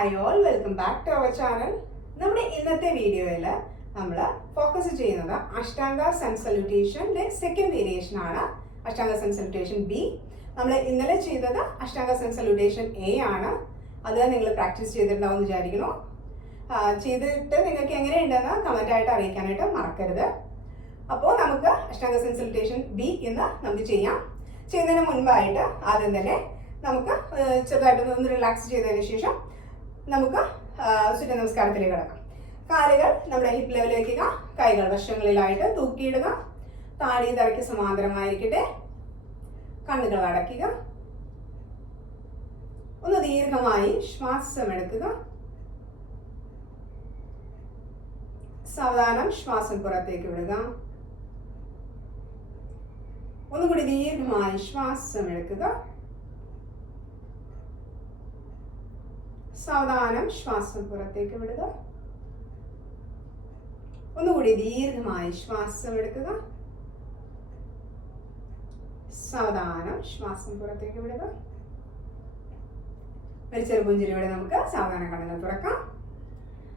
Hi all, welcome back to our channel. നമ്മുടെ ഇന്നത്തെ വീഡിയോയിൽ നമ്മൾ ഫോക്കസ് ചെയ്യുന്നത് അഷ്ടാംഗ സൺ സല്യൂട്ടേഷൻ്റെ സെക്കൻഡ് വേരിയേഷൻ ആണ്. Ashtanga sun salutation B. നമ്മൾ ഇന്നലെ ചെയ്തത് അഷ്ടാംഗ സൺ സല്യൂട്ടേഷൻ എ ആണ്. അത് നിങ്ങൾ പ്രാക്ടീസ് ചെയ്തിട്ടുണ്ടാവും വിചാരിക്കുന്നു. ചെയ്തിട്ട് നിങ്ങൾക്ക് എങ്ങനെയുണ്ടെന്ന് കമൻറ്റായിട്ട് അറിയിക്കാനായിട്ട് മറക്കരുത്. അപ്പോൾ നമുക്ക് അഷ്ടാംഗ സൺ സല്യൂട്ടേഷൻ ബി ഇന്ന് നമുക്ക് ചെയ്യാം. ചെയ്യുന്നതിന് മുൻപായിട്ട് ആദ്യം തന്നെ നമുക്ക് ചെറുതായിട്ട് ഒന്ന് റിലാക്സ് ചെയ്തതിന് ശേഷം നമുക്ക് സൂര്യ നമസ്കാരത്തിലേക്ക് കിടക്കാം. കാലുകൾ നമ്മുടെ ഹിപ്പ് ലെവലിൽ വയ്ക്കുക, കൈകൾ വശങ്ങളിലായിട്ട് തൂക്കിയിടുക, താടി തറയ്ക്ക് സമാന്തരമായിരിക്കട്ടെ, കണ്ണുകൾ അടയ്ക്കുക, ഒന്ന് ദീർഘമായി ശ്വാസം എടുക്കുക, സാവധാനം ശ്വാസം പുറത്തേക്ക് വിടുക, ഒന്നുകൂടി ദീർഘമായി ശ്വാസം എടുക്കുക, സാവധാനം ശ്വാസം പുറത്തേക്ക് വിടുക, ഒന്നുകൂടി ദീർഘമായി ശ്വാസം എടുക്കുക, സാവധാനം ശ്വാസം പുറത്തേക്ക് വിടുക. ഒരു ചെറുപുഞ്ചിരിയോടെ നമുക്ക് സാവധാനം കണ്ണുകൾ തുറക്കാം.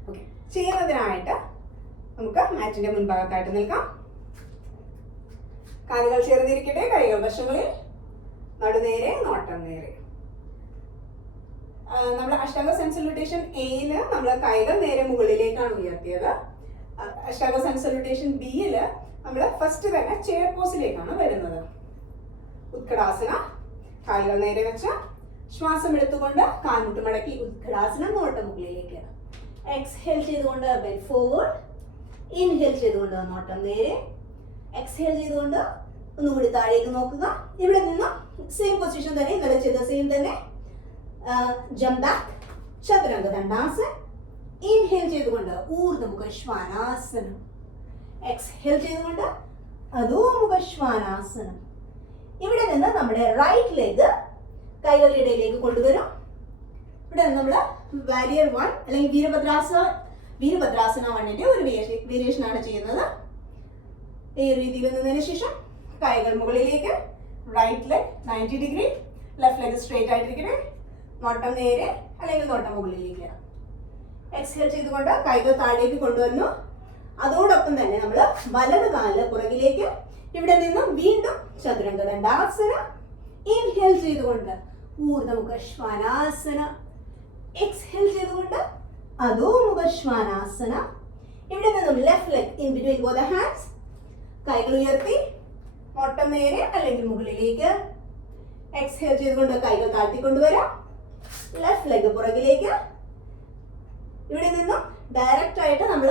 ഓക്കെ, ചെയ്യുന്നതിനായിട്ട് നമുക്ക് മാറ്റിന്റെ മുൻഭാഗത്തായിട്ട് നിൽക്കാം. കാലുകൾ ചേർന്നിരിക്കട്ടെ, കൈകൾ വശങ്ങളിൽ, നടുനേരെ, നോട്ടം നേരെ. നമ്മുടെ അഷ്ടാംഗ സൺ സല്യൂട്ടേഷൻ എയില് നമ്മൾ കൈകൾ നേരെ മുകളിലേക്കാണ് ഉയർത്തിയത്. അഷ്ടാംഗ സൺ സല്യൂട്ടേഷൻ ബിയില് നമ്മൾ ഫസ്റ്റ് തന്നെ ചെയർ പോസിലേക്കാണ് വരുന്നത്. ഉത്കടാസന, കാലുകൾ നേരെ വെച്ച് ശ്വാസം എടുത്തുകൊണ്ട് കാൽമുട്ട് മടക്കി ഉത്കടാസന, നോട്ടം മുകളിലേക്ക്. എക്സ്ഹേൽ ചെയ്തുകൊണ്ട് ബെൻഡ് ഫോർവേഡ്, ഇൻഹേൽ ചെയ്തുകൊണ്ട് നോട്ടം നേരെ, എക്സ്ഹേൽ ചെയ്തുകൊണ്ട് ഒന്നുകൂടി താഴേക്ക് നോക്കുക. ഇവിടെ നിന്ന് സെയിം പൊസിഷൻ തന്നെ, ഇന്നലെ ചെയ്ത സെയിം തന്നെ. Jump back, Chaturanga ദണ്ഡാസൻ. ഇൻഹേൽ ചെയ്തുകൊണ്ട് ഊർധ്വമുഖ ശ്വാനാസനം, എക്സ്ഹേൽ ചെയ്തുകൊണ്ട് അധോമുഖ ശ്വാനാസനം. ഇവിടെ നിന്ന് നമ്മുടെ റൈറ്റ് ലെഗ് കൈകളുടെ ഇടയിലേക്ക് കൊണ്ടുവരും. ഇവിടെ നമ്മൾ വാരിയർ 1 അല്ലെങ്കിൽ വീരഭദ്രാസന 1ന്റെ ഒരു വേരിയേഷൻ ആണ് ചെയ്യുന്നത്. ഈ രീതിയിൽ നിന്നതിന് ശേഷം കൈകൾ മുകളിലേക്ക്, right leg 90 degree, left leg straight ആയിട്ടിരിക്കട്ടെ, നോട്ടം നേരെ അല്ലെങ്കിൽ നോട്ടം മുകളിലേക്ക്. എക്സ്ഹേൽ ചെയ്തുകൊണ്ട് കൈകൾ താഴേക്ക് കൊണ്ടുവന്നു. അതോടൊപ്പം തന്നെ നമ്മൾ വലത് കാല് പുറകിലേക്ക്. ഇവിടെ നിന്നും വീണ്ടും ചതുരംഗ ദണ്ഡാസന. ഇൻഹേൽ ചെയ്തുകൊണ്ട് ഊർധ്വമുഖ ശ്വാനാസന, എക്സ്ഹേൽ ചെയ്തുകൊണ്ട് അധോമുഖ ശ്വാനാസന. ഇവിടെ നിന്നും left leg in between both the hands, കൈകൾ ഉയർത്തി, നോട്ടം നേരെ അല്ലെങ്കിൽ മുകളിലേക്ക്. എക്സ്ഹേൽ ചെയ്തുകൊണ്ട് കൈകൾ താഴ്ത്തിക്കൊണ്ടുവരാം, ലെഫ്റ്റ് ലെഗ് പുറകിലേക്ക്. ഇവിടെ നിന്നും ഡയറക്റ്റ് ആയിട്ട് നമ്മൾ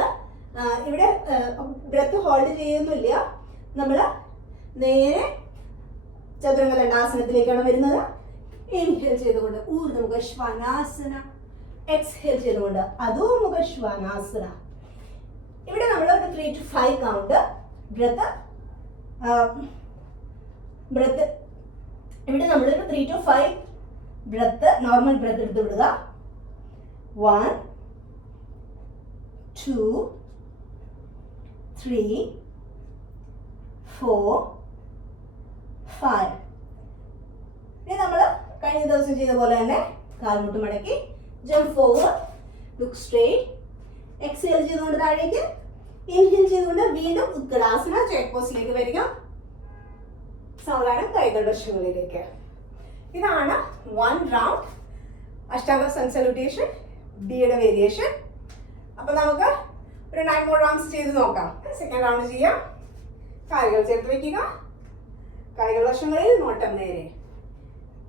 ഇവിടെ ബ്രെത്ത് ഹോൾഡ് ചെയ്യുന്നില്ല, നമ്മൾ നേരെ ചതുരംഗ ദണ്ഡാസനത്തിലേക്കാണ് വരുന്നത്. ഇൻഹേൽ ചെയ്തുകൊണ്ട് ഊർധ്വമുഖ ശ്വാനാസന, എക്സ്ഹേൽ ചെയ്തുകൊണ്ട് അധോമുഖ ശ്വാനാസന. ഇവിടെ നമ്മൾ ഒരു 3 to 5 കൗണ്ട് ബ്രെത്ത് ഇവിടെ നമ്മളൊരു 3 to 5 ബ്രെത്ത്, നോർമൽ ബ്രെത്ത് എടുത്ത് വിടുക. 1 2 3 4 5. ഇനി നമ്മൾ കഴിഞ്ഞ ദിവസം ചെയ്ത പോലെ തന്നെ കാൽമുട്ട് മടക്കി, jump forward, look straight, exhale ചെയ്തുകൊണ്ട് താഴേക്ക്, ഇൻഹേൽ ചെയ്തുകൊണ്ട് വീണ്ടും ഉത്കടാസന ചെയർ പോസിലേക്ക് വരിക, സാവധാനം കൈകൾ വശങ്ങളിലേക്ക്. ഇതാണ് 1 റൗണ്ട് അഷ്ടാംഗ സൺ സല്യൂട്ടേഷൻ ബിയുടെ വേരിയേഷൻ. അപ്പൊ നമുക്ക് ഒരു 9 more റൗണ്ട്സ് ചെയ്ത് നോക്കാം. സെക്കൻഡ് റൗണ്ട് ചെയ്യാം. കാലുകൾ ചേർത്ത് വെക്കുക, കൈകൾ വശങ്ങളിൽ, നോട്ടം നേരെ.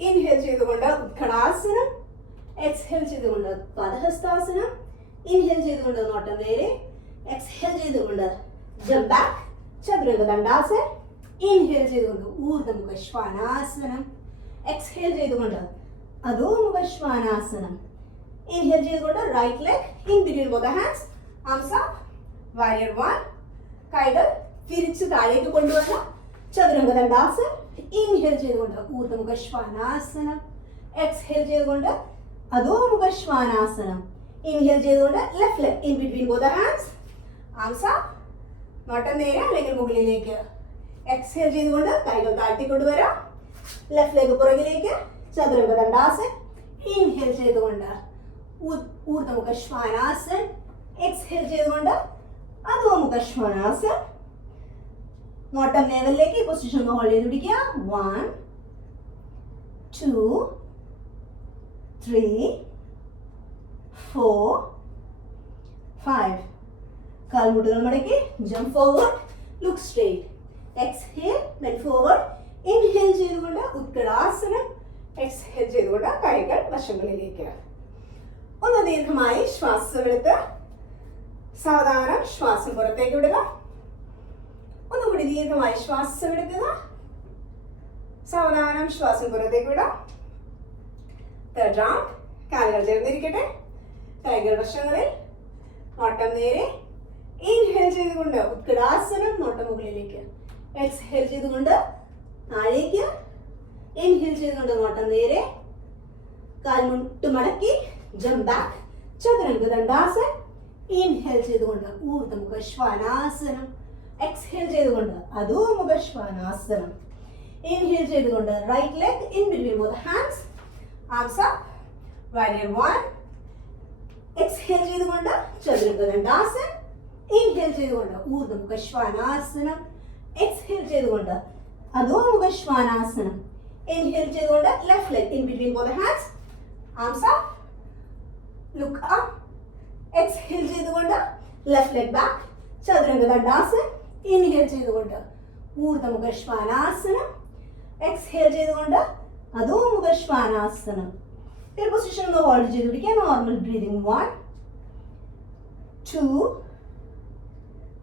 ഇൻഹേൽ ചെയ്തുകൊണ്ട് ഉത്കടാസനം, എക്സ്ഹേൽ ചെയ്തുകൊണ്ട് പദഹസ്താസനം, ഇൻഹേൽ ചെയ്തുകൊണ്ട് നോട്ടം നേരെ, എക്സ്ഹേൽ ചെയ്തുകൊണ്ട് ജംപ് ബാക്ക്, ചതുരംഗ ദണ്ഡാസൻ. ഇൻഹേൽ ചെയ്തുകൊണ്ട് ഊർധ്വമുഖ ശ്വാനാസനം, എക്സ്ഹേൽ ചെയ്തുകൊണ്ട് അധോമുഖ ശ്വാനാസനം. ഇൻഹേൽ ചെയ്തുകൊണ്ട് right leg in between both the hands, arms up, warrior 1. കൈകൾ തിരിച്ച് താഴേക്ക് കൊണ്ടുവന്ന ചതുരംഗ ദണ്ഡാസൻ. ഇൻഹേൽ ചെയ്തുകൊണ്ട് ഊർധ്വമുഖ ശ്വാനാസനം, എക്സ്ഹേൽ ചെയ്തുകൊണ്ട് അധോമുഖ ശ്വാനാസനം. ഇൻഹേൽ ചെയ്തുകൊണ്ട് left leg in between both the hands, arms up, നോട്ടം നേരെ അല്ലെങ്കിൽ മുകളിലേക്ക്. എക്സ്ഹേൽ ചെയ്തുകൊണ്ട് കൈകൾ താഴ്ത്തിക്കൊണ്ടുവരാം, ലെഫ്റ്റ് ലെഗ് പുറകിലേക്ക്, ചതുരംഗ ദണ്ഡാസൻ. ഇൻഹേൽ ചെയ്തുകൊണ്ട് ഊർധ്വമുഖ ശ്വാനാസൻ. എക്സ്ഹേൽ ചെയ്തുകൊണ്ട് അധോമുഖ ശ്വാനാസൻ. നോട്ടം ലെവലിലേക്ക് ഈ പൊസിഷൻ ഒന്ന് ഹോൾഡ് ചെയ്ത് പിടിക്കുക. 1 2 3 4 5. കാൽമുട്ടുകൾ മടക്കി jump forward, look straight. Exhale, bend forward. Inhale ചെയ്തുകൊണ്ട് ഉത്കടാസനം. എക്സ്ഹേൽ ചെയ്തുകൊണ്ട് കൈകൾ വശങ്ങളിലേക്ക്. ഒന്ന് ദീർഘമായി ശ്വാസം എടുത്ത് സാവധാനം ശ്വാസം പുറത്തേക്ക് വിടുക. ഒന്നുകൂടി ദീർഘമായി ശ്വാസം എടുക്കുക. സാവധാനം ശ്വാസം പുറത്തേക്ക് വിടാം. Third round. കാലുകൾ ചേർന്നിരിക്കട്ടെ. കൈകൾ വശങ്ങളിൽ. നോട്ടം നേരെ. ഇൻഹേൽ ചെയ്തുകൊണ്ട് ഉത്കടാസനം, നോട്ടം മുകളിലേക്ക്. എക്സ്ഹേൽ ചെയ്തുകൊണ്ട് താഴേക്ക്. ഇൻഹേൽ ചെയ്തുകൊണ്ട് നോട്ടം നേരെ. കാൽമുട്ട് മടക്കി ജംപ് ബാക്ക്, ചതുരംഗ ദണ്ഡാസൻ. ഇൻഹേൽ ചെയ്തുകൊണ്ട് ഊർധ്വമുഖ ശ്വാനാസനം. എക്സ്ഹേൽ ചെയ്തുകൊണ്ട് അധോമുഖ ശ്വാനാസനം. ഇൻഹേൽ ചെയ്തുകൊണ്ട് right leg in between both hands, arms up. Warrior 1. Exhale ചെയ്തുകൊണ്ട് ചതുരംഗ ദണ്ഡാസൻ. ഇൻഹേൽ ചെയ്തുകൊണ്ട് ഊർധ്വമുഖ ശ്വാനാസനം. എക്സ്ഹേൽ ചെയ്തുകൊണ്ട് അധോമുഖ ശ്വാനാസനം. ഇൻഹേൽ ചെയ്തുകൊണ്ട് left leg in between both hands, arms up. Look up. Exhale ചെയ്തുകൊണ്ട് left leg back, Chaturanga ദണ്ഡാസൻ. Inhale ചെയ്തുകൊണ്ട് ഊർധ്വമുഖ ശ്വാനാസനം. എക്സ്ഹേൽ ചെയ്തുകൊണ്ട് അധോമുഖ ശ്വാനാസനം. ഈ പൊസിഷൻ ഒന്ന് ഹോൾഡ് ചെയ്ത് പിടിക്കുക. Normal breathing. 1 2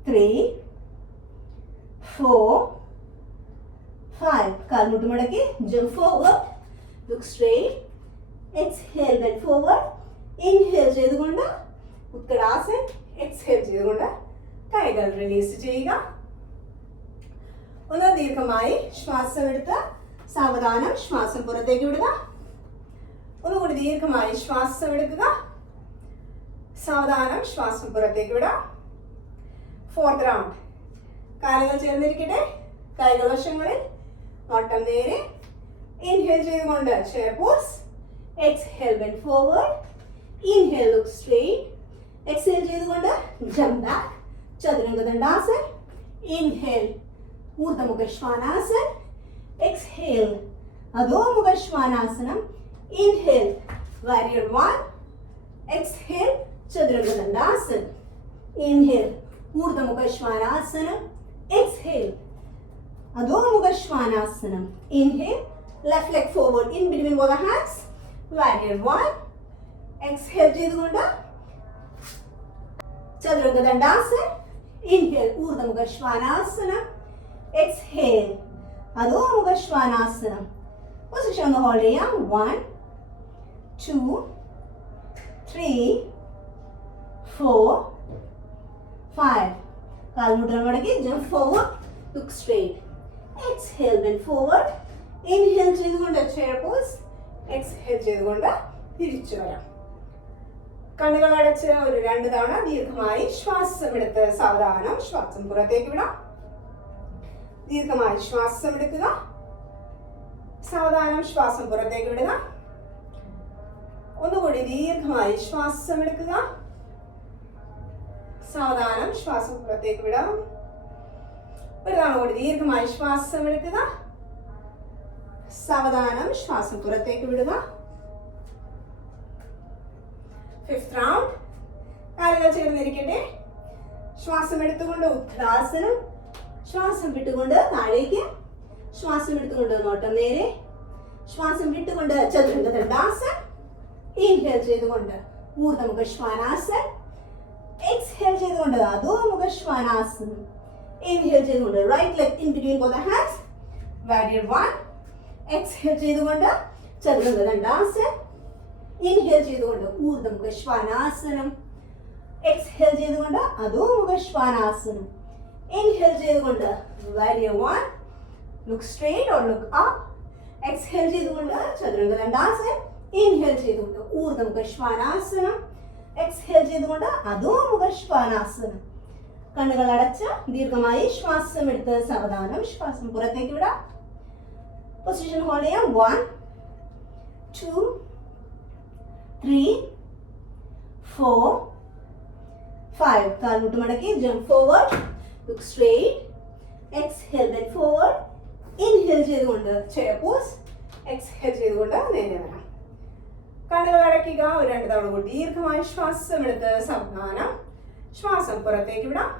3 4 5. കാൽമുട്ട് മടക്കി jump forward, look straight. Exhale, bend forward. Inhale ചെയ്തുകൊണ്ട് ഉത്കടാസൻ. എക്സ്ഹേൽ ചെയ്തുകൊണ്ട് കൈകൾ റിലീസ് ചെയ്യുക. ഒന്ന് ദീർഘമായി ശ്വാസം എടുത്ത് സാവധാനം ശ്വാസം പുറത്തേക്ക് വിടുക. ഒന്നുകൂടി ദീർഘമായി ശ്വാസം എടുക്കുക. സാവധാനം ശ്വാസം പുറത്തേക്ക് വിടാം. Fourth round. കാലുകൾ ചേർന്നിരിക്കട്ടെ. കൈകൾ വശങ്ങളിൽ. നോട്ടം നേരെ. ഇൻഹേൽ ചെയ്തുകൊണ്ട് chair pose. Exhale, bend forward. Inhale, look straight. Exhale ചെയ്തുകൊണ്ട് ജംപ് ബാക്ക്, ചതുരംഗ ദണ്ഡാസൻ. ഇൻഹേൽ, ഊർധ്വമുഖ ശ്വാനാസൻ. എക്സ്ഹേൽ, അധോമുഖ ശ്വാനാസനം. Inhale, warrior 1. എക്സ്ഹേൽ, ചതുരംഗ ദണ്ഡാസൻ. ഇൻഹേൽ, ഊർധ്വമുഖ ശ്വാനാസനം. എക്സ്ഹേൽ, അധോമുഖ ശ്വാനാസനം. Inhale, left leg forward in between both hands, warrior 1. Exhale ചെയ്തുകൊണ്ട് ചതുരംഗ ദണ്ഡാസൻ. ഇൻഹേൽ, ഊർധ്വമുഖ ശ്വാനാസനം. എക്സ്ഹേൽ, അധോമുഖ ശ്വാനാസനം. പൊസിഷൻ ഒന്ന് ഹോൾഡ് ചെയ്യാം. 1 2 3 4 5. കാൽമുട്ടുകൾ മടക്കി jump forward, look straight. Exhale, bend forward. Inhale ചെയ്തുകൊണ്ട് ചെയർ പോസ്. എക്സ്ഹേൽ ചെയ്തുകൊണ്ട് തിരിച്ചു വരാം. കണ്ണുകൾ അടച്ച് ഒരു 2 തവണ ദീർഘമായി ശ്വാസം എടുത്ത് സാവധാനം ശ്വാസം പുറത്തേക്ക് വിടാം. ദീർഘമായി ശ്വാസം എടുക്കുക. സാവധാനം ശ്വാസം പുറത്തേക്ക് വിടുക. ഒന്നുകൂടി ദീർഘമായി ശ്വാസം എടുക്കുക. സാവധാനം ശ്വാസം പുറത്തേക്ക് വിടാം. ഒരു തവണ കൂടി ദീർഘമായി ശ്വാസം എടുക്കുക. സാവധാനം ശ്വാസം പുറത്തേക്ക് വിടുക. Fifth round. കാലുകൾ ചേർന്നിരിക്കട്ടെ. ശ്വാസം എടുത്തുകൊണ്ട് ഉത്കടാസനം. ശ്വാസം വിട്ടുകൊണ്ട് താഴേക്ക്. ശ്വാസം എടുത്തുകൊണ്ട് നോട്ടം നേരെ. ശ്വാസം വിട്ടുകൊണ്ട് ചതുരംഗ ദണ്ഡാസൻ. ഇൻഹേൽ ചെയ്തുകൊണ്ട് ഊർധ്വമുഖ ശ്വാനാസൻ. എക്സ്ഹേൽ ചെയ്തുകൊണ്ട് അധോമുഖ ശ്വാനാസനം. ഇൻഹേൽ ചെയ്തുകൊണ്ട് right leg in between both hands, warrior 1. Exhale ചെയ്തുകൊണ്ട് ചതുരംഗ ദണ്ഡാസൻ. ഇൻഹേൽ ചെയ്തുകൊണ്ട് ഊർധ്വമുഖ ശ്വാനാസനം. എക്സ്ഹേൽ ചെയ്തുകൊണ്ട് അധോമുഖ ശ്വാനാസനം. ഇൻഹേൽ ചെയ്തുകൊണ്ട് warrior 1. Look straight or look up. Exhale ചെയ്തുകൊണ്ട് ചതുരംഗ ദണ്ഡാസൻ. ഇൻഹേൽ ചെയ്തുകൊണ്ട് ഊർധ്വമുഖ ശ്വാനാസനം. എക്സ്ഹേൽ ചെയ്തുകൊണ്ട് അധോമുഖ ശ്വാനാസനം. കണ്ണുകൾ അടച്ച് ദീർഘമായി ശ്വാസം എടുത്ത് സാവധാനം ശ്വാസം പുറത്തേക്ക് വിടാം. പൊസിഷൻ ഹോൾഡ് ചെയ്യാം. 1 2 3 4, 5. കാൽമുട്ട് മടക്കി jump forward, look straight, exhale bend forward, inhale ചെയ്തുകൊണ്ട് ചെയർ പോസ്, എക്സ്ഹേൽ ചെയ്തുകൊണ്ട് നേരെ വരാം. കണ്ണുകൾ അടയ്ക്കുക. ഒരു 2 തവണ കൂടി ദീർഘമായി ശ്വാസം എടുത്ത് സാവധാനം ശ്വാസം പുറത്തേക്ക് വിടാം.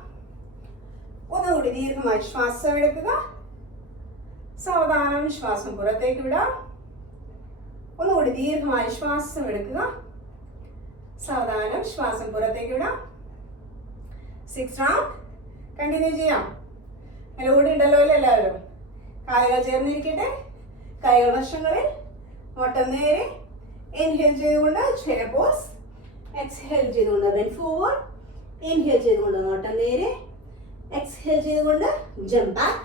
ഒന്നുകൂടി ദീർഘമായി ശ്വാസം എടുക്കുക, സാവധാനം ശ്വാസം പുറത്തേക്ക് വിടാം. ഒന്നുകൂടി ദീർഘമായി ശ്വാസം എടുക്കുക, സാവധാനം ശ്വാസം പുറത്തേക്ക് വിടാം. 6 റൗണ്ട് കണ്ടിന്യൂ ചെയ്യാം. അതിൽ കൂടി ഉണ്ടല്ലോ എല്ലാവരും. കാലുകൾ ചേർന്നിരിക്കട്ടെ, കൈകൾ വശങ്ങളിൽ, നോട്ടം നേരെ. ഇൻഹേൽ ചെയ്തുകൊണ്ട് ചെയർ പോസ്, എക്സ്ഹേൽ ചെയ്തുകൊണ്ട് ബെൻഡ് ഫോർവേഡ്, ഇൻഹേൽ ചെയ്തുകൊണ്ട് നോട്ടം നേരെ, എക്സ്ഹേൽ ചെയ്തുകൊണ്ട് ജംപ് ബാക്ക്,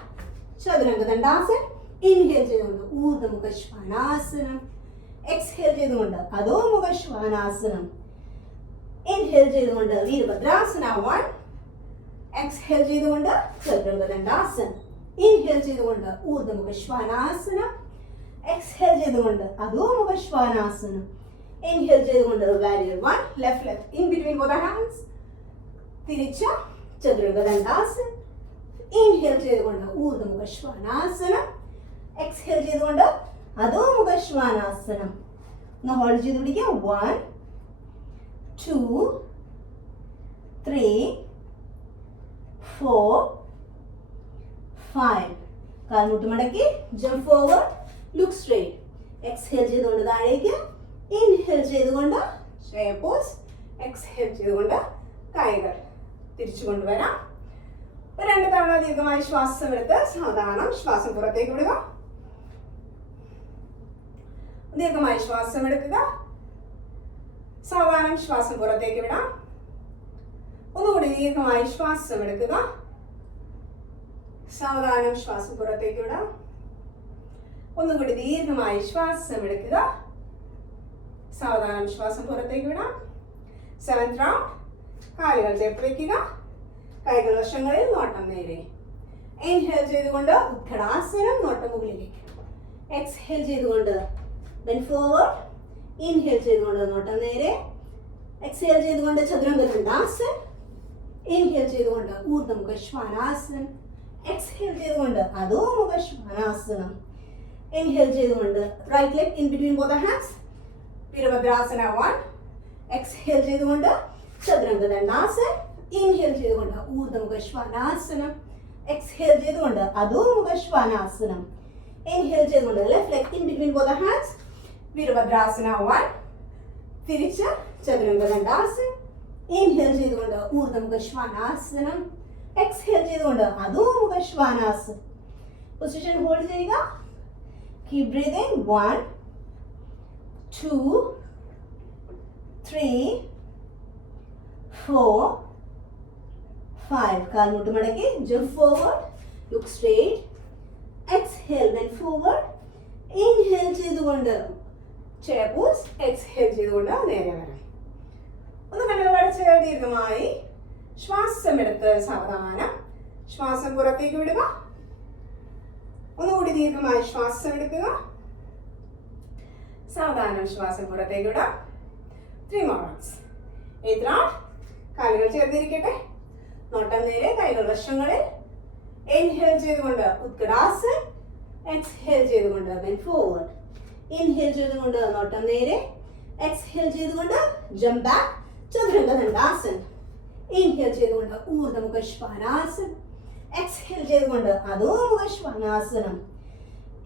ചതുരംഗ ദണ്ഡാസൻ. ഇൻഹേൽ ചെയ്തുകൊണ്ട് ഊർധ്വമുഖ ശ്വാനാസനം, എക്സ്ഹേൽ ചെയ്തുകൊണ്ട് അധോമുഖ ശ്വാനാസനം. ഇൻഹേൽ ചെയ്തുകൊണ്ട് വീരഭദ്രാസന 1, എക്സ്ഹേൽ ചെയ്തുകൊണ്ട് ചതുരംഗ ദണ്ഡാസൻ. ഇൻഹേൽ ചെയ്തുകൊണ്ട് ഊർധ്വമുഖ ശ്വാനാസനം, എക്സ്ഹേൽ ചെയ്തുകൊണ്ട് അധോമുഖ ശ്വാനാസനം. ഇൻഹേൽ ചെയ്തുകൊണ്ട് warrior 1, left in between both hands, തിരിച്ച ചതുരംഗ ദണ്ഡാസൻ. ഇൻഹേൽ ചെയ്തുകൊണ്ട് ഊർധ്വമുഖ ശ്വാനാസനം, എക്സ്ഹേൽ ചെയ്തുകൊണ്ട് അധോമുഖ ശ്വാനാസനം. ഒന്ന് ഹോൾഡ് ചെയ്ത് പിടിക്കുക. 1, 2, 3, 4, 5. കാൽമുട്ട് മടക്കി jump forward, look straight, exhale ചെയ്തുകൊണ്ട് താഴേക്ക്, ഇൻഹേൽ ചെയ്തുകൊണ്ട് ചെയർ പോസ്, എക്സ്ഹേൽ ചെയ്തുകൊണ്ട് കൈകൾ തിരിച്ചു കൊണ്ടുവരാം. 2 തവണ ദീർഘമായി ശ്വാസം എടുത്ത് സാവധാനം ശ്വാസം പുറത്തേക്ക് വിടുക. ദീർഘമായി ശ്വാസം എടുക്കുക, സാവധാനം ശ്വാസം പുറത്തേക്ക് വിടാം. ഒന്നുകൂടി ദീർഘമായി ശ്വാസം എടുക്കുക, സാവധാനം ശ്വാസം പുറത്തേക്ക് വിടാം. ഒന്നുകൂടി ദീർഘമായി ശ്വാസം എടുക്കുക, സാവധാനം ശ്വാസം പുറത്തേക്ക് വിടാം. 7th റൗണ്ട് കാലുകൾ ചേർത്ത് വെക്കുക, കൈകൾ വശങ്ങളിൽ, നോട്ടം നേരെ. ഇൻഹേൽ ചെയ്തുകൊണ്ട് ഉത്കടാസനം, നോട്ടം മുകളിലേക്ക്. എക്സ്ഹേൽ ചെയ്തുകൊണ്ട് ബെൻഡ് ഫോർവേഡ്, ഇൻഹേൽ ചെയ്തുകൊണ്ട് നോട്ടം നേരെ. എക്സ്ഹേൽ ചെയ്തുകൊണ്ട് ചതുരംഗ ദണ്ഡാസൻ. ഇൻഹേൽ ചെയ്തുകൊണ്ട് ഊർധ്വമുഖ ശ്വാനാസനം, എക്സ്ഹേൽ ചെയ്തുകൊണ്ട് അധോമുഖ ശ്വാനാസനം. ഇൻഹേൽ ചെയ്തുകൊണ്ട് right leg in between both hands, വീരഭദ്രാസന 1, എക്സ്ഹേൽ ചെയ്തുകൊണ്ട് ചതുരംഗ ദണ്ഡാസൻ. ഇൻഹേൽ ചെയ്തുകൊണ്ട് ഊർധ്വമുഖ ശ്വാനാസനം, എക്സ്ഹേൽ ചെയ്തുകൊണ്ട് അധോമുഖ ശ്വാനാസനം. ഇൻഹേൽ ചെയ്തുകൊണ്ട് left leg in between both hands, വീരഭദ്രാസന 1, തിരിച്ച് ചതുരംഗ ദണ്ഡാസൻ. ഇൻഹേൽ ചെയ്തുകൊണ്ട് ഊർധ്വമുഖ ശ്വാനാസനം, എക്സ്ഹേൽ ചെയ്തുകൊണ്ട് അധോമുഖ ശ്വാനാസനം. പൊസിഷൻ ഹോൾഡ് ചെയ്യുക. Keep breathing. 1, 2, 3, 4, 5. കാൽമുട്ട് മടക്കി jump forward, look straight, exhale bend forward, inhale ചെയ്തുകൊണ്ട് ചെയർ പോസ്, എക്സ്ഹേൽ ചെയ്തുകൊണ്ട് നേരെ വരാം. ഒന്ന് കണ്ണുകൾ അടച്ച് ദീർഘമായി ശ്വാസം എടുത്ത് സാവധാനം ശ്വാസം പുറത്തേക്ക് വിടുക. ഒന്നുകൂടി ദീർഘമായി ശ്വാസം എടുക്കുക, സാവധാനം ശ്വാസം പുറത്തേക്ക് വിടാം. 3 more rounds. 8th round കാലുകൾ ചേർന്നിരിക്കട്ടെ, നോട്ടം നേരെ, കൈകൾ വശങ്ങളിൽ. ഇൻഹേൽ ചെയ്തുകൊണ്ട് ഉത്കടാസൻ, എക്സ്ഹേൽ ചെയ്തുകൊണ്ട് ബെൻഡ് ഫോർവേഡ്. ഇൻഹേൽ ചെയ്തുകൊണ്ട് നോട്ടം നേരെ, എക്സ്ഹേൽ ചെയ്തുകൊണ്ട് ജംപ് ബാക്ക്, ചതുരംഗ ദണ്ഡാസൻ. ഇൻഹേൽ ചെയ്തുകൊണ്ട് ഊർധ്വമുഖ ശ്വാനാസനം, എക്സ്ഹേൽ ചെയ്തുകൊണ്ട് അധോമുഖ ശ്വാനാസനം.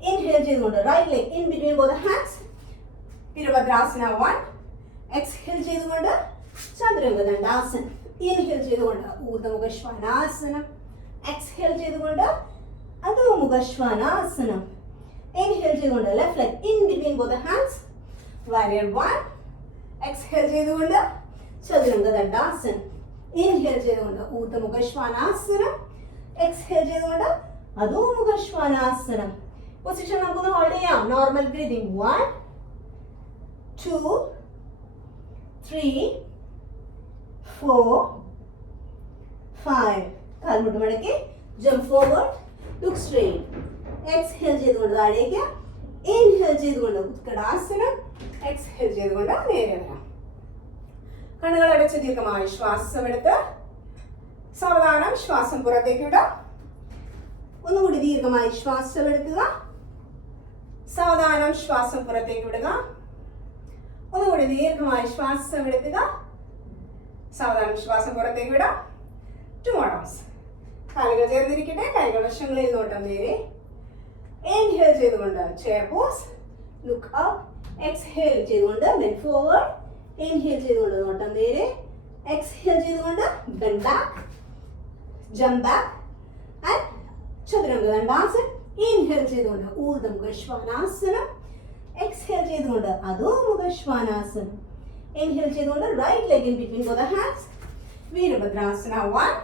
ഇൻഹേൽ ചെയ്തുകൊണ്ട് right leg in between both hands, വീരഭദ്രാസന 1, എക്സ്ഹേൽ ചെയ്തുകൊണ്ട് ചതുരംഗ ദണ്ഡാസൻ. ഇൻഹേൽ ചെയ്തുകൊണ്ട് ഊർധ്വമുഖ ശ്വാനാസനം, എക്സ്ഹേൽ ചെയ്തുകൊണ്ട് അധോമുഖ ശ്വാനാസനം. ഇൻഹേൽ ചെയ്തുകൊണ്ട് left leg in between both hands, warrior 1, exhale ചെയ്തുകൊണ്ട് ചതുരംഗ ദണ്ഡാസൻ. ഇൻഹേൽ ചെയ്തുകൊണ്ട് ഊർധ്വമുഖ ശ്വാനാസനം, എക്സ്ഹേൽ ചെയ്തുകൊണ്ട് അധോമുഖ ശ്വാനാസനം. പൊസിഷൻ നമുക്കൊന്ന് ഹോൾഡ് ചെയ്യാം. Normal breathing. 1, 2, 3, 4, 5. കാൽമുട്ട് മടക്കി jump forward, look straight, exhale ചെയ്തുകൊണ്ട് താഴേക്ക്. ഇൻഹേൽ ചെയ്തുകൊണ്ട് ഉത്കടാസനം, എക്സ്ഹേൽ ചെയ്തുകൊണ്ട് നേരെ വരാം. കണ്ണുകൾ അടച്ച് ദീർഘമായി ശ്വാസം എടുത്ത് സാവധാനം ശ്വാസം പുറത്തേക്ക് വിടാം. ഒന്നുകൂടി ദീർഘമായി ശ്വാസം എടുക്കുക. സാവധാനം ശ്വാസം പുറത്തേക്ക് വിടുക. ഒന്നുകൂടി ദീർഘമായി ശ്വാസം എടുക്കുക. സാവധാനം ശ്വാസം പുറത്തേക്ക് വിടാം. 2 more rounds. കാലുകൾ ചേർന്നിരിക്കട്ടെ. കൈകൾ വശങ്ങളിൽ നോട്ടം നേരെ. ഇൻഹേൽ ചെയ്തുകൊണ്ട് chair pose. Look up. Exhale ചെയ്തുകൊണ്ട് ബെൻഡ് ഫോർവേഡ്. ഇൻഹേൽ ചെയ്തുകൊണ്ട് നോട്ടം നേരെ. എക്സ്ഹേൽ ചെയ്തുകൊണ്ട് bend back. Jump back and ചതുരംഗ ദണ്ഡാസൻ. ഇൻഹേൽ ചെയ്തുകൊണ്ട് ഊർദ്ധമുഖ ശ്വാനാസനം. എക്സ്ഹേൽ ചെയ്തുകൊണ്ട് അധോമുഖ ശ്വാനാസനം. ഇൻഹേൽ ചെയ്തുകൊണ്ട് right leg in between both hands. വീരഭദ്രാസന 1.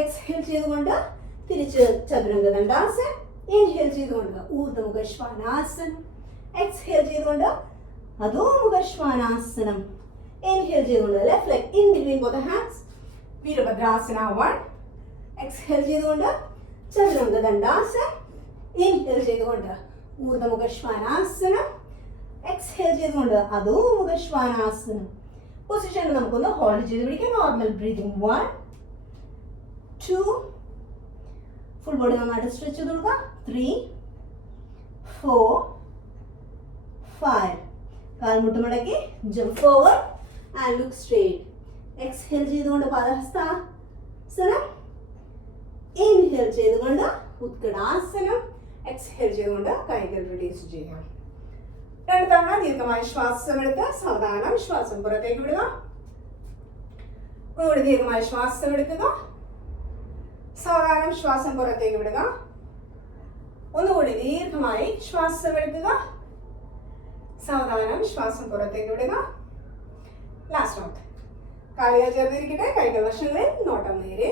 എക്സ്ഹേൽ ചെയ്തുകൊണ്ട് തിരിച്ച് ചതുരംഗ ദണ്ഡാസൻ. ഇൻഹേൽ ചെയ്തുകൊണ്ട് ഊർദ്ധമുഖ ശ്വാനാസനം. എക്സ്ഹേൽ ചെയ്തുകൊണ്ട് അധോമുഖ ശ്വാനാസനം. ഇൻഹേൽ ചെയ്തുകൊണ്ട് left leg in between both hands. വീരഭദ്രാസന 1. എക്സ്ഹേൽ ചെയ്തുകൊണ്ട് ചതുരംഗ ദണ്ഡാസൻ. ഇൻഹേൽ ചെയ്തുകൊണ്ട് ഊർദ്ധമുഖ ശ്വാനാസനം. എക്സ്ഹേൽ ചെയ്തുകൊണ്ട് അധോമുഖ ശ്വാനാസനം. പൊസിഷൻ നമുക്കൊന്ന് ഹോൾഡ് ചെയ്ത് പിടിക്കാം. Normal breathing 1 2. ഫുൾ ബോഡി നന്നായിട്ട് സ്ട്രെച്ച് ചെയ്ത് കൊടുക്കുക. 3 4 5. കാൽമുട്ട് മടക്കി jump forward and look straight. Exhale ചെയ്തുകൊണ്ട് പാദഹസ്താസനം. ഇൻഹേൽ ചെയ്തുകൊണ്ട് ഉത്കടാസനം. എക്സ്ഹേൽ ചെയ്തുകൊണ്ട് കൈകൾ റിലീസ് ചെയ്യാം. 2 തവണ ദീർഘമായി ശ്വാസം എടുത്ത് സാവധാനം ശ്വാസം പുറത്തേക്ക് വിടുക. ഒന്നുകൂടി ദീർഘമായി ശ്വാസം എടുക്കുക. സാവധാനം ശ്വാസം പുറത്തേക്ക് വിടുക. ഒന്നുകൂടി ദീർഘമായി ശ്വാസം എടുക്കുക. സാവധാനം ശ്വാസം പുറത്തേക്ക് വിടുക. Last round. കാലുകൾ ചേർന്നിരിക്കട്ടെ. കൈകൾ വശങ്ങളിൽ നോട്ടം നേരെ.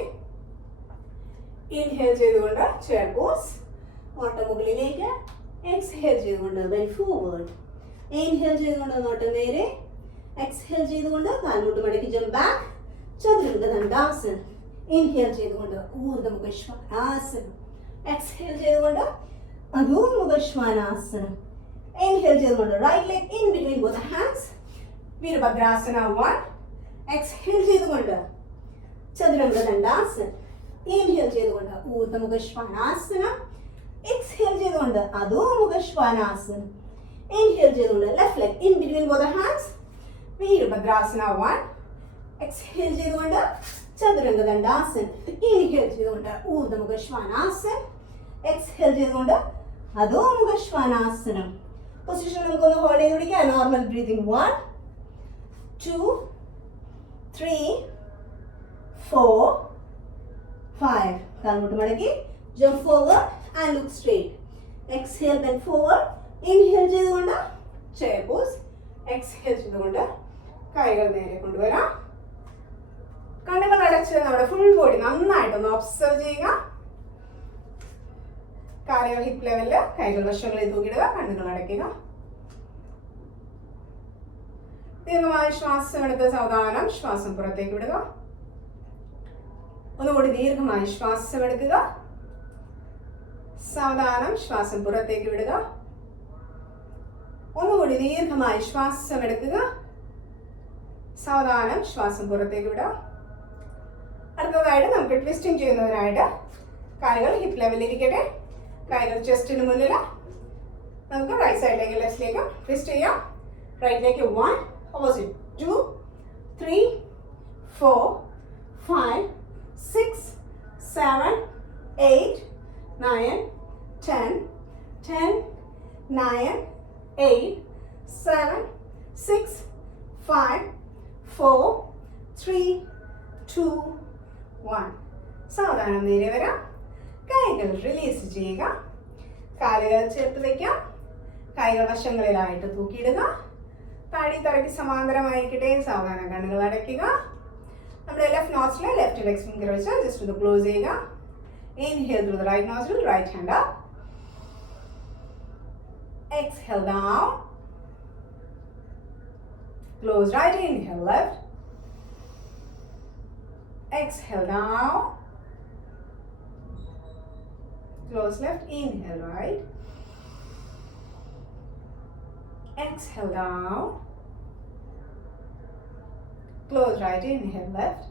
ഇൻഹേൽ ചെയ്തുകൊണ്ട് ചെയർ പോസ്. നോട്ടം മുകളിലേക്ക്. എക്സ്ഹേൽ ചെയ്തുകൊണ്ട് ബെൻഡ് ഫോർവേഡ്. ഇൻഹേൽ ചെയ്തുകൊണ്ട് നോട്ടം നേരെ. എക്സ്ഹേൽ ചെയ്തുകൊണ്ട് കാൽമുട്ട് മടക്കി ജംപ് ബാക്ക്. ചതുരംഗ ദണ്ഡാസനം. ഇൻഹേൽ ചെയ്തുകൊണ്ട് ഊർദ്ധമുഖ ശ്വാനാസനം. എക്സ്ഹേൽ ചെയ്തുകൊണ്ട് അധോമുഖ ശ്വാനാസനം. ഇൻഹേൽ ചെയ്തുകൊണ്ട് right leg in between both hands. വീരഭദ്രാസന 1. എക്സ്ഹേൽ ചെയ്തുകൊണ്ട് ചതുരംഗ ദണ്ഡാസനം. ഇൻഹേൽ ചെയ്തുകൊണ്ട് ഊർദ്ധമുഖ ശ്വാനാസനം. എക്സ്ഹേൽ ചെയ്തുകൊണ്ട് അധോമുഖ ശ്വാനാസനം. ഇൻഹേൽ ചെയ്തുകൊണ്ട് left leg in between both hands. വീരഭദ്രാസന 1. എക്സ്ഹേൽ ചെയ്തുകൊണ്ട് ചതുരംഗ ദണ്ഡാസൻ. ഇൻഹേൽ ചെയ്തുകൊണ്ട് ഊർദ്ധമുഖ ശ്വാനാസൻ. എക്സ്ഹേൽ ചെയ്തുകൊണ്ട് അധോമുഖ ശ്വാനാസനം. പൊസിഷൻ നമുക്കൊന്ന് ഹോൾഡ് ചെയ്ത് പിടിക്കാം. Normal breathing 1 2 3 4 5. കാൽമുട്ട് മടക്കി jump forward and look straight. Exhale bend forward. Inhale ചെയ്തുകൊണ്ട് ചെയർ പോസ്. എക്സ്ഹേൽ ചെയ്തുകൊണ്ട് കൈകൾ നേരെ കൊണ്ടുവരാം. കണ്ണുകൾ അടച്ച് നമ്മുടെ ഫുൾ ബോഡി നന്നായിട്ടൊന്ന് ഒബ്സർവ് ചെയ്യുക. കാലുകൾ ഹിപ്പ് ലെവലില്, കൈകൾ വശങ്ങളിൽ തൂക്കിയിടുക. കണ്ണുകൾ അടയ്ക്കുക. ദീർഘമായ ശ്വാസം എടുത്ത് സാവധാനം ശ്വാസം പുറത്തേക്ക് വിടുക. ഒന്നുകൂടി ദീർഘമായി ശ്വാസം എടുക്കുക. സാവധാനം ശ്വാസം പുറത്തേക്ക് വിടുക. ഒന്നുകൂടി ദീർഘമായി ശ്വാസം എടുക്കുക. സാവധാനം ശ്വാസം പുറത്തേക്ക് വിടുക. അടുത്തതായിട്ട് നമുക്ക് ട്വിസ്റ്റിംഗ് ചെയ്യുന്നതിനായിട്ട് കാലുകൾ ഹിപ്പ് ലെവലിൽ ഇരിക്കട്ടെ. കൈകൾ ചെസ്റ്റിന് മുന്നിൽ. നമുക്ക് റൈറ്റ് സൈഡിലേക്ക് ലെഫ്റ്റിലേക്ക് ട്വിസ്റ്റ് ചെയ്യാം. റൈറ്റിലേക്ക് 1, ഓപ്പോസിറ്റ് 2, 3, 4, 5, 6, 7, 8, 9, 10, 10, 9, 8, 7, 6, 5, 4, 3, 2, 1. സാവധാനം നേരെ വരാം. കൈകൾ റിലീസ് ചെയ്യുക. കാലുകൾ ചേർത്ത് വയ്ക്കാം. കൈകൾ വശങ്ങളിലായിട്ട് തൂക്കിയിടുക. താടി തറയ്ക്ക് സമാന്തരമായിരിക്കട്ടെ. സാവധാനം കണ്ണുകൾ അടയ്ക്കുക. നമ്മുടെ left nostril left index finger വെച്ച് ജസ്റ്റ് ഒന്ന് ക്ലോസ് ചെയ്യുക. Inhale through the right nostril, right hand up. Exhale down. Close right, inhale left. Exhale down. Close left, inhale right. Exhale down. Close right, inhale left.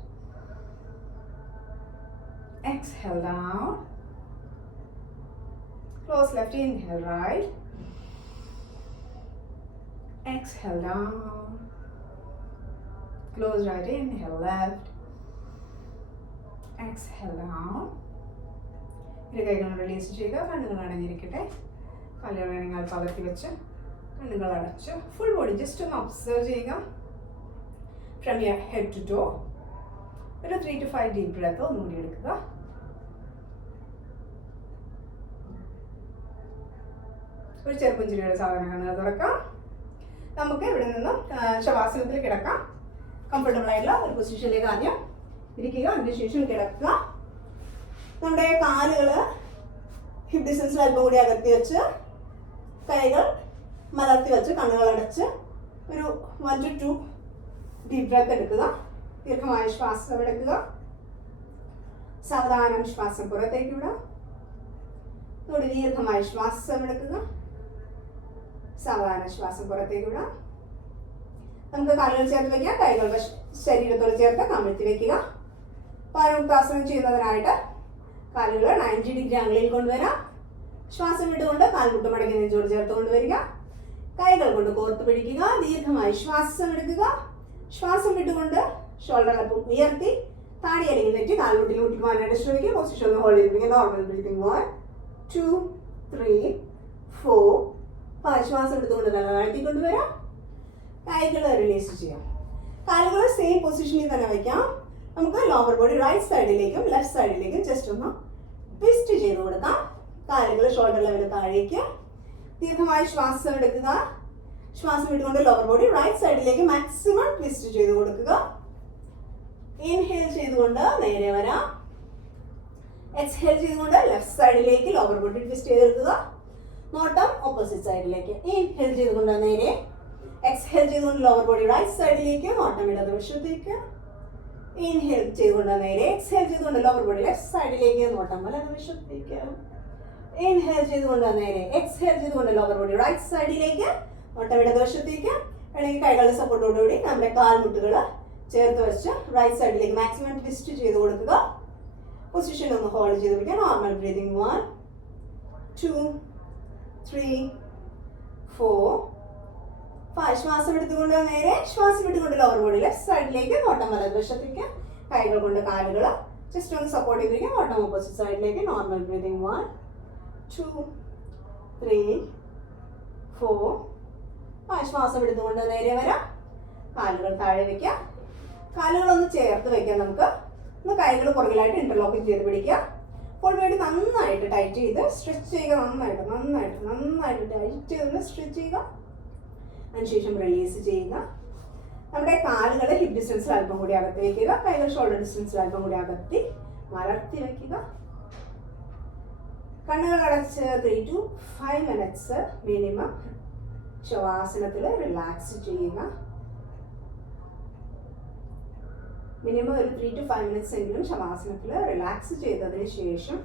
Exhale down. Close left, inhale right. Exhale down. Close right, inhale left. Exhale down. ഇരു കൈകളും release ചെയ്യുക. കണ്ണുകൾ അടഞ്ഞിരിക്കട്ടെ. കാലുകൾ വേണമെങ്കിൽ പകർത്തി വെച്ച് കണ്ണുകൾ അടച്ച് ഫുൾ ബോഡി ജസ്റ്റ് ഒന്ന് ഒബ്സർവ് ചെയ്യുക. From your head to toe. ഒരു 3 to 5 ഡീപ് ബ്രെത്ത് ഒന്നുകൂടി എടുക്കുക. ഒരു ചെറുപ്പുഞ്ചിരിയുടെ സാധനം കണ്ണുകൾ തുറക്കാം. നമുക്ക് ഇവിടെ നിന്നും ശവാസനത്തിൽ കിടക്കാം. കംഫർട്ടബിൾ ആയിട്ടുള്ള ഒരു പൊസിഷനിലേക്ക് ആദ്യം ഇരിക്കുക. അതിനുശേഷം കിടക്കുക. നമ്മുടെ കാലുകൾ ഹിപ്പ് ഡിസ്റ്റൻസിൽ അല്പം കൂടി അകത്തി വെച്ച് കൈകൾ മലർത്തി വെച്ച് കണ്ണുകൾ അടച്ച് ഒരു 1 to 2 ഡീപ് ബ്രെത്ത് എടുക്കുക. ദീർഘമായ ശ്വാസം എടുക്കുക. സാവധാനം ശ്വാസം പുറത്തേക്ക് വിടാം. ഒരു ദീർഘമായ ശ്വാസം എടുക്കുക. സാവധാന ശ്വാസം പുറത്തേക്ക് വിടാം. നമുക്ക് കാലുകൾ ചേർത്ത് വയ്ക്കാം. കൈകൾ ശരീരത്തോട് ചേർത്ത് കമിഴ്ത്തി വെക്കുക. പാദമുക്താസനം ചെയ്യുന്നതിനായിട്ട് കാലുകൾ 90 ഡിഗ്രി ആംഗിളിൽ കൊണ്ടുവരാം. ശ്വാസം വിട്ടുകൊണ്ട് കാൽമുട്ട് മടക്കി നെഞ്ചോട് ചേർത്ത് കൊണ്ടുവരിക. കൈകൾ കൊണ്ട് കോർത്ത് പിടിക്കുക. ദീർഘമായി ശ്വാസം എടുക്കുക. ശ്വാസം വിട്ടുകൊണ്ട് ഷോൾഡർ അല്പം ഉയർത്തി താടി അല്ലെങ്കിൽ നെറ്റി കാൽമുട്ടിൽ ഊട്ടിക്കുവാനായിട്ട് ശ്രമിക്കുക. പൊസിഷൻ ഒന്ന് ഹോൾഡ് ചെയ്തിരിക്കുക. നോർമൽ ബ്രീതിങ് 1 2 3 4 ശ്വാസം എടുത്തുകൊണ്ട് നല്ല താഴ്ത്തി കൊണ്ടുവരാം. കൈകൾ റിലീസ് ചെയ്യാം. കാലുകൾ സെയിം പൊസിഷനിൽ തന്നെ വയ്ക്കാം. നമുക്ക് ലോവർ ബോഡി റൈറ്റ് സൈഡിലേക്കും ലെഫ്റ്റ് സൈഡിലേക്കും ജസ്റ്റ് ഒന്ന് ട്വിസ്റ്റ് ചെയ്ത് കൊടുക്കാം. കാലുകൾ ഷോൾഡർ ലെവൽ താഴേക്ക്. ദീർഘമായി ശ്വാസം എടുക്കുക. ശ്വാസം വിട്ടുകൊണ്ട് ലോവർ ബോഡി റൈറ്റ് സൈഡിലേക്ക് മാക്സിമം ട്വിസ്റ്റ് ചെയ്ത് കൊടുക്കുക. ഇൻഹേൽ ചെയ്തുകൊണ്ട് നേരെ വരാം. എക്സ്ഹേൽ ചെയ്തുകൊണ്ട് ലെഫ്റ്റ് സൈഡിലേക്ക് ലോവർ ബോഡി ട്വിസ്റ്റ് ചെയ്തെടുക്കുക. നോട്ടം ഓപ്പോസിറ്റ് സൈഡിലേക്ക്. ഇൻഹേൽ ചെയ്തുകൊണ്ട് നേരെ. എക്സ്ഹേൽ ചെയ്തുകൊണ്ട് ലോവർ ബോഡി റൈറ്റ് സൈഡിലേക്ക്. നോട്ടം ഇടതുവശത്തേക്ക്. ഇൻഹേൽ ചെയ്തുകൊണ്ട് നേരെ. എക്സ്ഹേൽ ചെയ്തുകൊണ്ട് ലോവർ ബോഡി ലെഫ്റ്റ് സൈഡിലേക്ക്. നോട്ടം വലതുവശത്തേക്ക്. ഇൻഹേൽ ചെയ്തുകൊണ്ട് നേരെ. എക്സ്ഹേൽ ചെയ്തുകൊണ്ട് ലോവർ ബോഡി റൈറ്റ് സൈഡിലേക്ക്. നോട്ടം ഇടതുവശത്തേക്ക്. വേണമെങ്കിൽ കൈകളുടെ സപ്പോർട്ടോടുകൂടി നമ്മുടെ കാൽമുട്ടുകൾ ചേർത്ത് വെച്ച് റൈറ്റ് സൈഡിലേക്ക് മാക്സിമം ട്വിസ്റ്റ് ചെയ്ത് കൊടുക്കുക. പൊസിഷൻ ഒന്ന് ഹോൾഡ് ചെയ്ത് പിടിക്കുക. നോർമൽ ബ്രീതിങ് 1 2 3 4 5 ശ്വാസം എടുത്തുകൊണ്ട് നേരെ. ശ്വാസം വിട്ടുകൊണ്ട് ലോവർ ബോഡി ലെഫ്റ്റ് സൈഡിലേക്ക്. നോട്ടം വലതുവശത്തേക്ക്. കൈകൾ കൊണ്ട് കാലുകൾ ജസ്റ്റ് ഒന്ന് സപ്പോർട്ട് ചെയ്തിരിക്കുക. നോട്ടം ഓപ്പോസിറ്റ് സൈഡിലേക്ക്. നോർമൽ ബ്രീതിങ് 1 2 3 4 ശ്വാസം എടുത്തുകൊണ്ട് നേരെ വരാം. കാലുകൾ താഴെ വയ്ക്കാം. കാലുകളൊന്ന് ചേർത്ത് വയ്ക്കാം. നമുക്ക് ഒന്ന് കൈകൾ പുറകിലായിട്ട് ഇന്റർലോക്ക് ചെയ്ത് പിടിക്കുക. ഫുൾ ബോഡി നന്നായിട്ട് ടൈറ്റ് ചെയ്ത് സ്ട്രെച്ച് ചെയ്യുക. നന്നായിട്ട് ടൈറ്റ് ചെയ്ത് സ്ട്രെച്ച് ചെയ്യുക. അതിനുശേഷം റിലീസ് ചെയ്യുക. നമ്മുടെ കാലുകൾ ഹിപ്പ് ഡിസ്റ്റൻസിൽ അല്പം കൂടി അകത്തി വയ്ക്കുക. കൈകൾ ഷോൾഡർ ഡിസ്റ്റൻസിൽ അല്പം കൂടി അകത്തി മലർത്തി വയ്ക്കുക. കണ്ണുകൾ അടച്ച് 3 to 5 minutes മിനിമം ശവാസനത്തിൽ റിലാക്സ് ചെയ്യുക. മിനിമം ഒരു 3 to 5 minutes എങ്കിലും ശവാസനത്തിൽ റിലാക്സ് ചെയ്തതിന് ശേഷം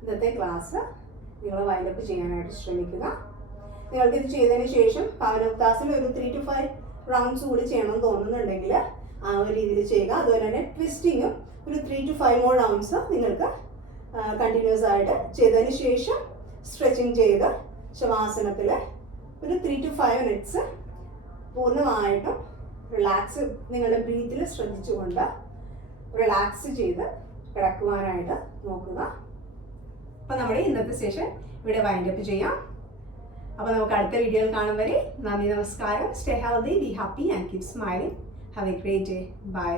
ഇന്നത്തെ ക്ലാസ് നിങ്ങൾ വൈൻഡപ്പ് ചെയ്യാനായിട്ട് ശ്രമിക്കുക. നിങ്ങൾക്ക് ഇത് ചെയ്തതിന് ശേഷം പാവനോക്താസിൽ ഒരു 3 to 5 റൗണ്ട്സ് കൂടി ചെയ്യണമെന്ന് തോന്നുന്നുണ്ടെങ്കിൽ ആ ഒരു രീതിയിൽ ചെയ്യുക. അതുപോലെ തന്നെ ട്വിസ്റ്റിങ്ങും ഒരു 3 to 5 more റൗണ്ട്സ് നിങ്ങൾക്ക് കണ്ടിന്യൂസ് ആയിട്ട് ചെയ്തതിന് ശേഷം സ്ട്രെച്ചിങ് ചെയ്ത് ശവാസനത്തിൽ ഒരു 3 to 5 minutes പൂർണ്ണമായിട്ടും റിലാക്സ് നിങ്ങളുടെ ബ്രീത്തിൽ ശ്രദ്ധിച്ചുകൊണ്ട് റിലാക്സ് ചെയ്ത് കിടക്കുവാനായിട്ട് നോക്കുക. അപ്പോൾ നമ്മുടെ ഇന്നത്തെ സെഷൻ ഇവിടെ വൈൻഡപ്പ് ചെയ്യാം. അപ്പോൾ നമുക്ക് അടുത്ത വീഡിയോയിൽ കാണും വരെ നന്ദി, നമസ്കാരം. Stay healthy, be happy and keep smiling. Have a great day. By.